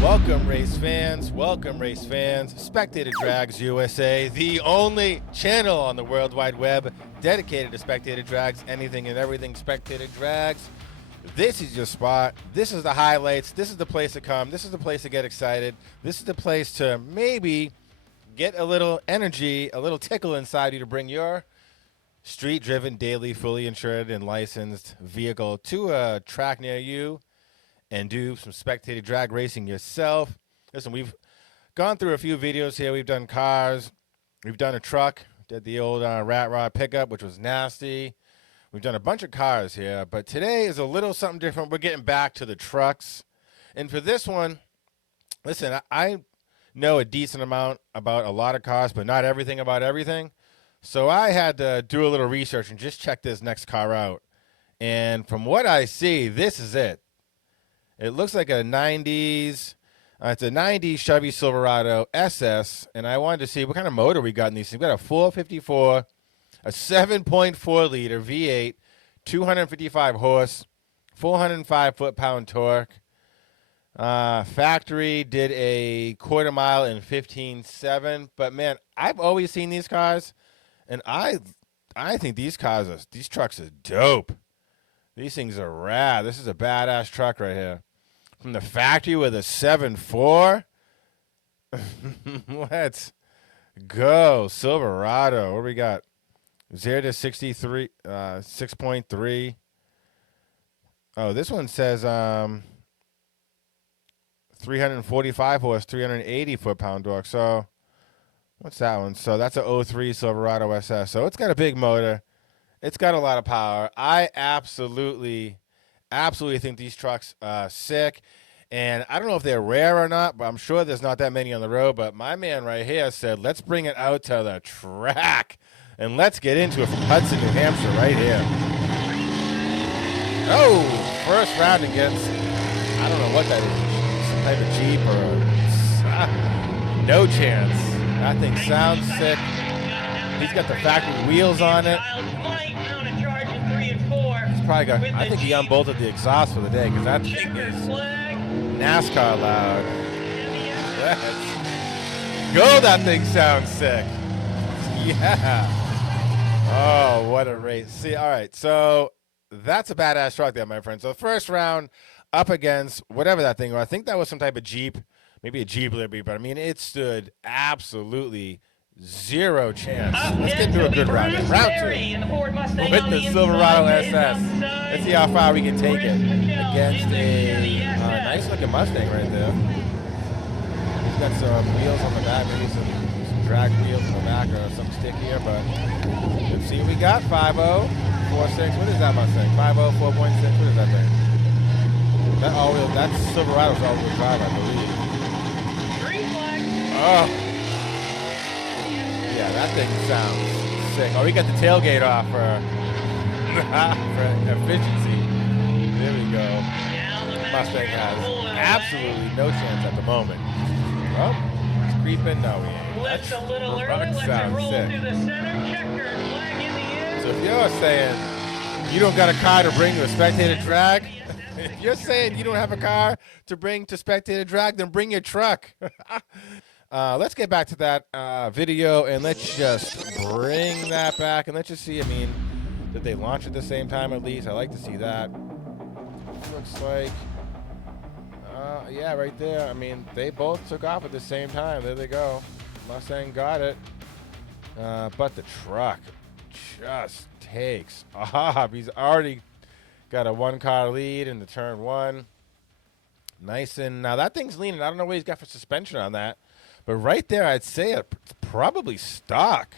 Welcome race fans, Spectator Drags USA, the only channel on the World Wide Web dedicated to Spectator Drags, anything and everything Spectator Drags. This is your spot. This is the highlights. This is the place to come. This is the place to get excited. This is the place to maybe get a little energy, a little tickle inside you to bring your street-driven, daily, fully insured and licensed vehicle to a track near you and do some spectator drag racing yourself. Listen, we've gone through a few videos here. We've done cars. We've done a truck. Did the old rat rod pickup, which was nasty. We've done a bunch of cars here, but today is a little something different. We're getting back to the trucks. And for this one, listen, I know a decent amount about a lot of cars, but not everything about everything. So I had to do a little research and just check this next car out. And from what I see, this is it. It looks like a 90s. It's a 90s Chevy Silverado SS, and I wanted to see what kind of motor we got in these things. We got a 454, a 7.4 liter V8, 255 horse, 405 foot-pound torque. Factory did a quarter mile in 15.7, but man, I've always seen these cars, and I think these trucks are dope. These things are rad. This is a badass truck right here. From the factory with a 7.4. Let's go. Silverado. What do we got? 0 to 63, 6.3. Oh, this one says 345 horse, 380 foot-pound torque. So, what's that one? So, that's a 03 Silverado SS. So, it's got a big motor. It's got a lot of power. I absolutely think these trucks are sick. And I don't know if they're rare or not, but I'm sure there's not that many on the road. But my man right here said, let's bring it out to the track. And let's get into it from Hudson, New Hampshire right here. Oh, first round against, I don't know what that is, some type of Jeep or no chance. That thing sounds sick. He's got the factory wheels on it. He's probably got, I think he unbolted the exhaust for the day because that thing is NASCAR loud. Let's go. That thing sounds sick. Yeah. Oh, what a race. See, all right. So that's a badass truck there, my friend. So first round up against whatever that thing was. I think that was some type of Jeep, maybe a Jeep Liberty, but I mean, it stood absolutely zero chance. Let's get to a good round. Round two with the Silverado SS. Let's see how far we can take it against a nice looking Mustang right there. He's got some wheels on the back, maybe some drag wheels in the back or some stick here, but let's see what we got. 5.0, 4.6. What is that Mustang? 5.0, 4.6. What is that thing? That all-wheel, that's Silverado's all-wheel drive, I believe. Oh. Yeah, that thing sounds sick. Oh, we got the tailgate off for efficiency. There we go. Mustang has absolutely no chance at the moment. Oh, he's creeping. No, he ain't. Let's a little early. Let's roll to the center. Checkered flag in the air. So if you're saying you don't got a car to bring to a spectator drag, if you're saying you don't have a car to bring to spectator drag, then bring your truck. Let's get back to that video, and let's just bring that back, and let's just see, I mean, did they launch at the same time at least? I like to see that. Looks like, yeah, right there. I mean, they both took off at the same time. There they go. Mustang got it. But the truck just takes off. He's already got a one-car lead in the turn one. Nice, and now that thing's leaning. I don't know what he's got for suspension on that. But right there, I'd say it's probably stock.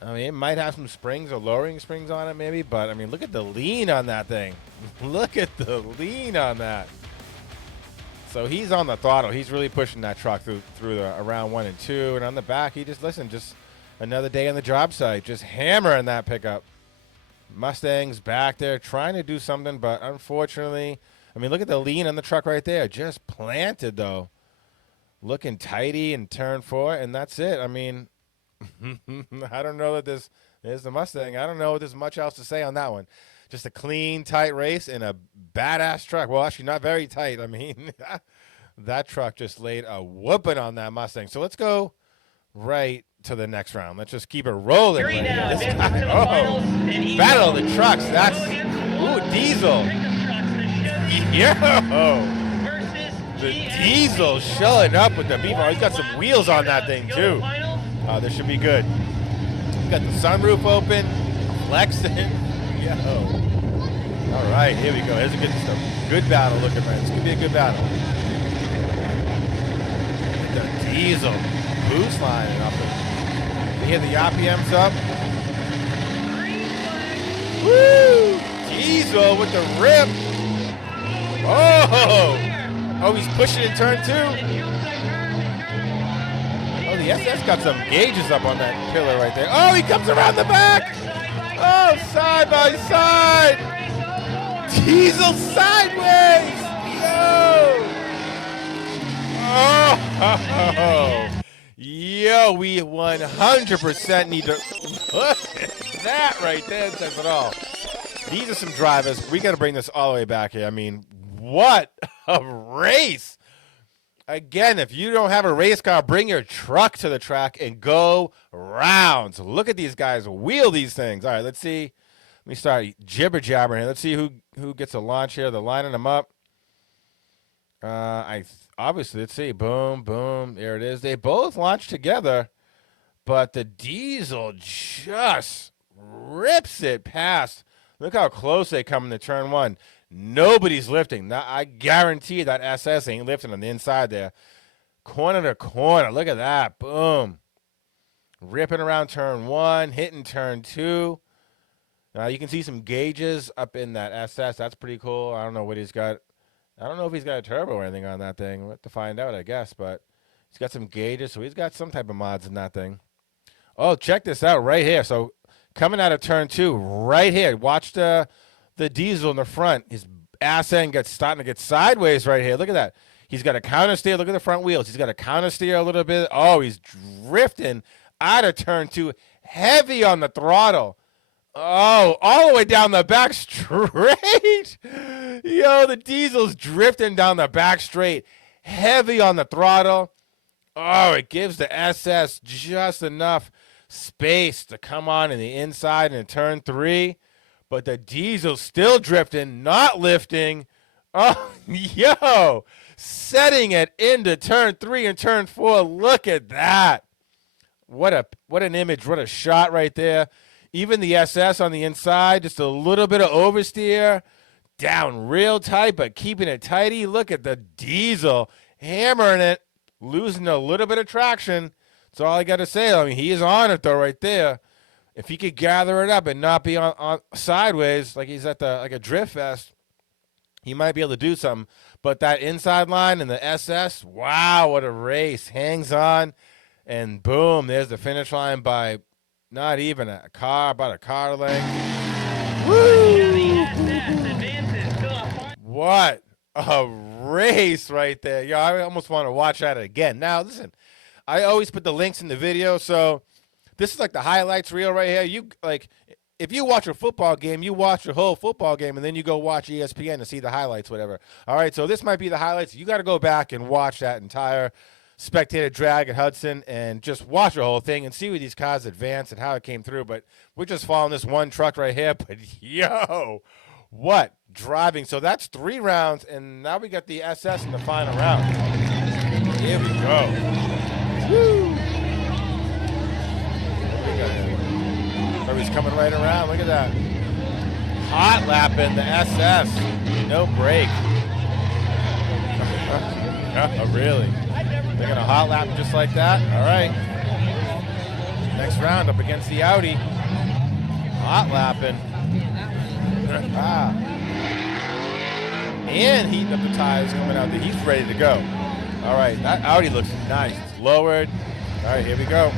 I mean, it might have some springs or lowering springs on it maybe, but, I mean, look at the lean on that thing. Look at the lean on that. So he's on the throttle. He's really pushing that truck through the around 1 and 2. And on the back, he just another day on the job site, just hammering that pickup. Mustang's back there trying to do something, but unfortunately, I mean, look at the lean on the truck right there. Just planted, though. Looking tidy in turn 4, and that's it. I mean, I don't know that there's the Mustang. I don't know if there's much else to say on that one. Just a clean, tight race in a badass truck. Well, actually, not very tight. I mean, That truck just laid a whooping on that Mustang. So let's go right to the next round. Let's just keep it rolling. Three Right now, here. This advances guy, to the finals, and he battle of goes the trucks. That's against Diesel. pickup trucks, the Chevy Yo, versus the GS. Diesel showing up with the beef. Oh, he's got some wheels on that thing too. This should be good. Got the sunroof open, flexing. Yo. All right, here we go. Here's a good battle looking right. This could be a good battle. The Diesel boost line up. You hear the RPMs up. Woo! Diesel with the rip. Oh, he's pushing in turn 2. Oh, the SS got some gauges up on that pillar right there. Oh, he comes around the back. Oh, side by side. Diesel sideways. Yo. Oh. Yo, we 100% need to look at that right there. Says it all. These are some drivers. We got to bring this all the way back here. I mean, what a race. Again, if you don't have a race car, bring your truck to the track and go rounds. Look at these guys wheel these things. All right, let's see. Let me start jibber jabbering here. Let's see who gets a launch here. They're lining them up. Obviously, let's see. Boom, boom. There it is. They both launched together, but the Diesel just rips it past. Look how close they come into turn 1. Nobody's lifting. Now, I guarantee that SS ain't lifting on the inside there. Corner to corner. Look at that. Boom. Ripping around turn 1, hitting turn 2. Now, you can see some gauges up in that SS. That's pretty cool. I don't know what he's got. I don't know if he's got a turbo or anything on that thing. We'll have to find out, I guess. But he's got some gauges, so he's got some type of mods in that thing. Oh, check this out right here. So coming out of turn 2, right here. Watch the Diesel in the front. His ass end starting to get sideways right here. Look at that. He's got a counter steer. Look at the front wheels. He's got a counter steer a little bit. Oh, he's drifting out of turn 2. Heavy on the throttle. Oh, all the way down the back straight. Yo, the Diesel's drifting down the back straight. Heavy on the throttle. Oh, it gives the SS just enough space to come on in the inside in turn 3. But the Diesel's still drifting, not lifting. Oh, yo, setting it into turn 3 and turn 4. Look at that. What an image. What a shot right there. Even the SS on the inside, just a little bit of oversteer. Down real tight, but keeping it tighty. Look at the Diesel hammering it, losing a little bit of traction. That's all I got to say. I mean, he is on it, though, right there. If he could gather it up and not be on sideways like he's at like a drift fest, he might be able to do something. But that inside line and the SS, wow, what a race. Hangs on, and boom, there's the finish line by not even a car, about a car length. Woo! What a race right there. Yo, I almost want to watch that again. Now, listen, I always put the links in the video, so this is like the highlights reel right here. You like, if you watch a football game, you watch the whole football game, and then you go watch ESPN to see the highlights, whatever. All right, so this might be the highlights. You got to go back and watch that entire Spectator drag at Hudson and just watch the whole thing and see where these cars advance and how it came through. But we're just following this one truck right here. But yo, what driving. So that's 3 rounds, and now we got the SS in the final round. Here we go. Woo! Oh, he's coming right around. Look at that. Hot lapping the SS. No break. Oh, really? They're going to hot lap just like that? All right. Next round up against the Audi. Hot lapping. And heating up the tires coming out. He's ready to go. All right. That Audi looks nice. It's lowered. All right, here we go.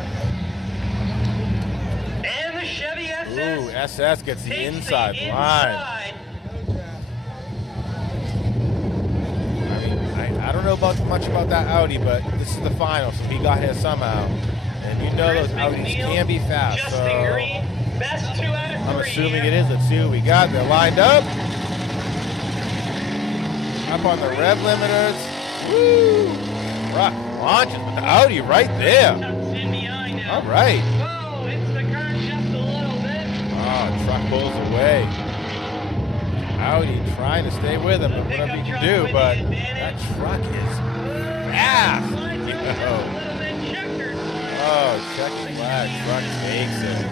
And the Chevy SS. Ooh, SS gets the inside line. I don't know much about that Audi, but this is the final, so he got here somehow. And you know those Audis can be fast. So best 2 out of 3. I'm assuming it is. Let's see what we got. They're lined up. Up on the rev limiters. Woo! truck launches with the Audi right there. Tucks in behind now. All right. Whoa, hits the car just a little bit. Oh, truck pulls away. Audi trying to stay with him, and whatever he can do, but that truck is fast. Slides over just a Yo. little bit. Checkered flag. Oh, check the flag. Truck takes it.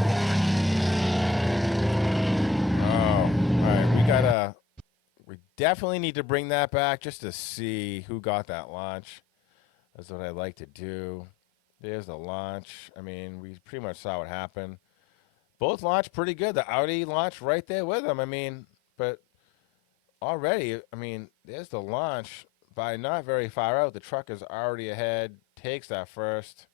Oh, all right. We definitely need to bring that back just to see who got that launch. That's what I like to do. There's the launch. I mean, we pretty much saw what happened. Both launched pretty good. The Audi launched right there with them. I mean, but already, I mean, there's the launch by not very far out. The truck is already ahead. Takes that first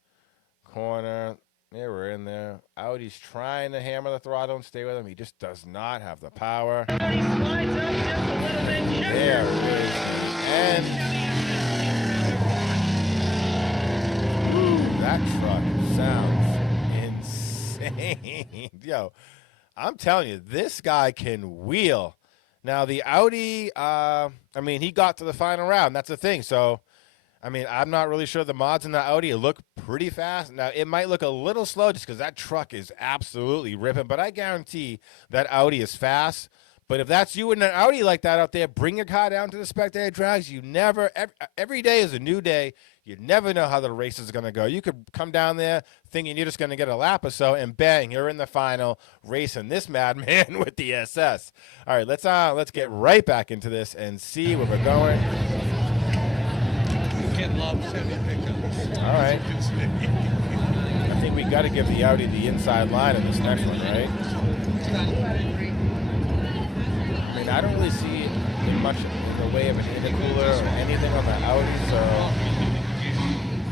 corner. Yeah, we're in there. Audi's trying to hammer the throttle and stay with him. He just does not have the power. Audi slides up just a little bit. Checkered. There it is. And that truck sounds insane. Yo, I'm telling you, this guy can wheel. Now, the Audi, I mean, he got to the final round. That's the thing. So, I mean, I'm not really sure the mods in the Audi look pretty fast. Now, it might look a little slow just because that truck is absolutely ripping, but I guarantee that Audi is fast. But if that's you in an Audi like that out there, bring your car down to the Spectator drags. You never, every day is a new day. You never know how the race is going to go. You could come down there thinking you're just going to get a lap or so, and bang, you're in the final racing this madman with the SS. All right, let's get right back into this and see where we're going. Kid loves Chevy pickups. All right. I think we got to give the Audi the inside line in this next one, right? I mean, I don't really see much in the way of an intercooler or anything on the Audi, so...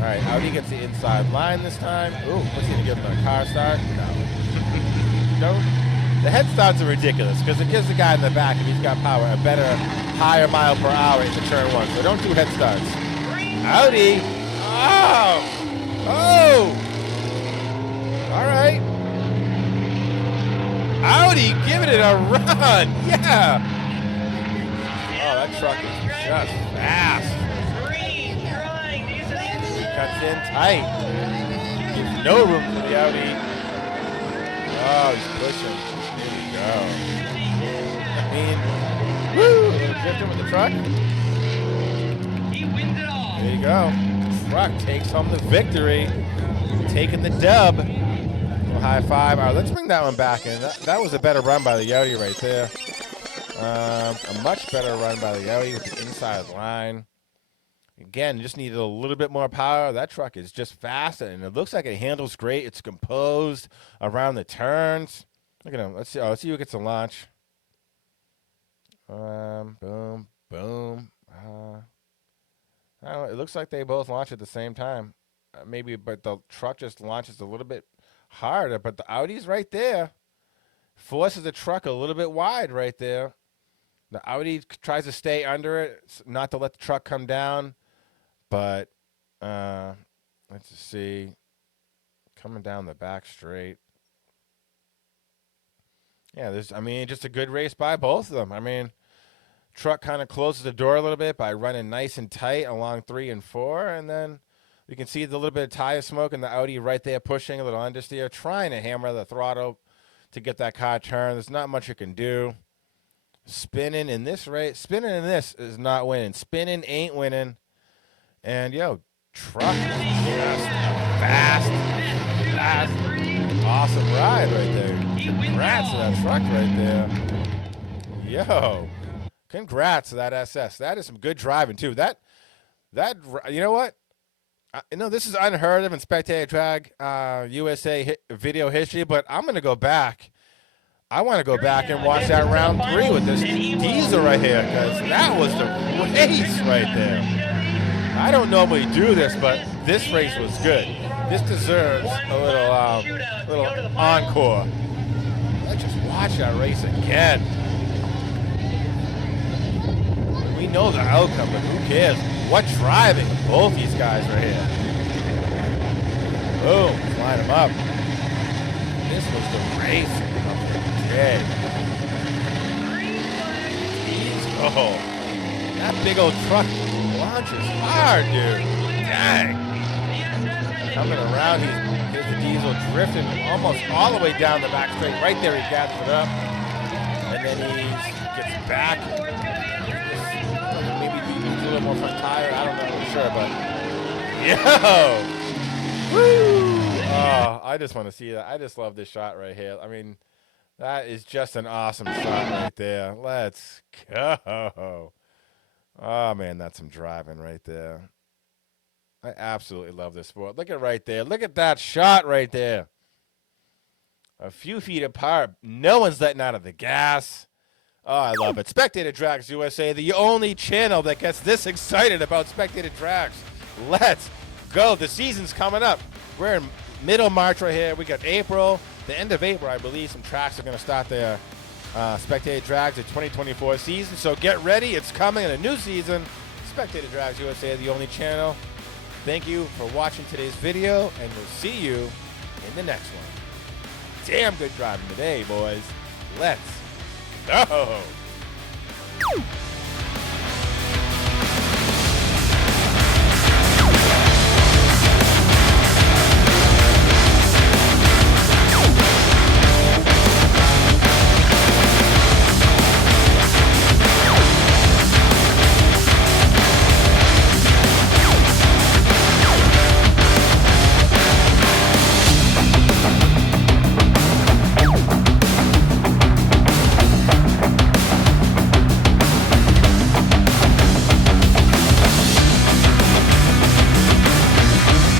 All right, Audi gets the inside line this time. Ooh, what's he going to give him, a car start? No. No? The head starts are ridiculous because it gives the guy in the back, if he's got power, a better, higher mile per hour into turn one. So don't do head starts. Audi. Oh. Oh. All right. Audi giving it a run. Yeah. Oh, that truck is just fast. Cuts in tight. Gives no room for the Audi. Oh, he's pushing. There we go. I mean, woo! Drifting with the truck. He wins it all. There you go. Truck takes home the victory. Taking the dub. Little high five. All right, let's bring that one back in. That was a better run by the Audi right there. A much better run by the Audi with the inside line. Again, just needed a little bit more power. That truck is just fast, and it looks like it handles great. It's composed around the turns. Look at him. Let's see. Oh, let's see who gets a launch. Boom, boom. I don't know. It looks like they both launch at the same time. Maybe, but the truck just launches a little bit harder. But the Audi's right there. Forces the truck a little bit wide right there. The Audi tries to stay under it, not to let the truck come down. But let's just see. Coming down the back straight. Yeah, I mean, just a good race by both of them. I mean, truck kind of closes the door a little bit by running nice and tight along 3 and 4. And then you can see the little bit of tire smoke and the Audi right there pushing a little understeer, trying to hammer the throttle to get that car turned. There's not much you can do. Spinning in this race, spinning in this is not winning. Spinning ain't winning. And, yo, truck is just fast. Awesome ride right there. Congrats to that truck right there. Yo, congrats to that SS. That is some good driving, too. That you know what? This is unheard of in Spectator Drag USA video history, but I'm going to go back. I want to go back and watch that round 3 with this diesel right here, because that was the race right there. I don't normally do this, but this race was good. This deserves a little encore. Let's just watch that race again. We know the outcome, but who cares? What driving? Both these guys right here. Boom, line them up. This was the race of the day. Oh, that big old truck launches hard, dude. Dang. Coming around, here's the Diesel drifting almost all the way down the back straight. Right there, he gathers it up. And then he gets back. Maybe he needs a little more front tire. I don't know for sure, but yo! Woo! Oh, I just want to see that. I just love this shot right here. I mean, that is just an awesome shot right there. Let's go. Oh, man, that's some driving right there. I absolutely love this sport. Look at right there. Look at that shot right there. A few feet apart. No one's letting out of the gas. Oh, I love it. Spectator Drags USA, the only channel that gets this excited about Spectator Drags. Let's go. The season's coming up. We're in middle March right here. We got April. The end of April, I believe, some tracks are going to start their Spectator Drags, the 2024 season. So get ready. It's coming in a new season. Spectator Drags USA, the only channel. Thank you for watching today's video, and we'll see you in the next one. Damn good driving today, boys. Let's go.